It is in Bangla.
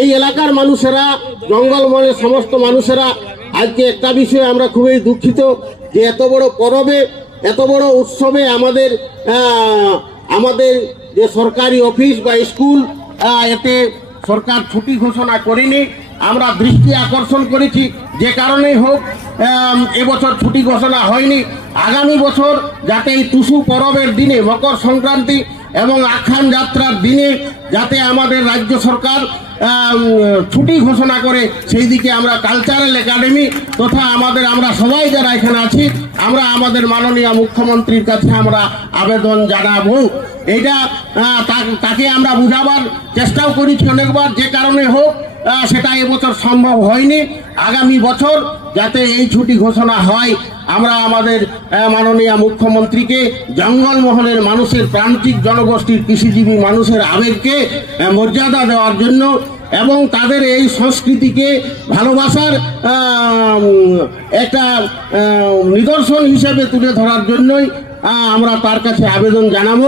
এই এলাকার মানুষেরা জঙ্গলময়ের সমস্ত মানুষেরা, আজকে একটা বিষয়ে আমরা খুবই দুঃখিত যে এত বড় পরবে, এত বড় উৎসবে আমাদের আমাদের যে সরকারি অফিস বা স্কুল এতে সরকার ছুটি ঘোষণা করেনি। আমরা দৃষ্টি আকর্ষণ করেছি, যে কারণেই হোক এবছর ছুটি ঘোষণা হয়নি। আগামী বছর যাতে এই টুসু পরবের দিনে মকর সংক্রান্তি এবং আখ্যান যাত্রার দিনে যাতে আমাদের রাজ্য সরকার ছুটি ঘোষণা করে, সেই দিকে আমরা কালচারাল একাডেমি তথা আমাদের, আমরা সবাই যারা এখানে আছি, আমরা আমাদের মাননীয় মুখ্যমন্ত্রীর কাছে আমরা আবেদন জানাব। এটা তাকে আমরা বুঝাবার চেষ্টাও করেছি অনেকবার, যে কারণে হোক সেটা এবছর সম্ভব হয়নি। আগামী বছর যাতে এই ছুটি ঘোষণা হয়, আমরা আমাদের মাননীয় মুখ্যমন্ত্রীকে, জঙ্গলমহলের মানুষের, প্রান্তিক জনগোষ্ঠীর কৃষিজীবী মানুষের আবেগকে মর্যাদা দেওয়ার জন্য এবং তাদের এই সংস্কৃতিকে ভালোবাসার একটা নিদর্শন হিসেবে তুলে ধরার জন্যই আমরা তার কাছে আবেদন জানাব।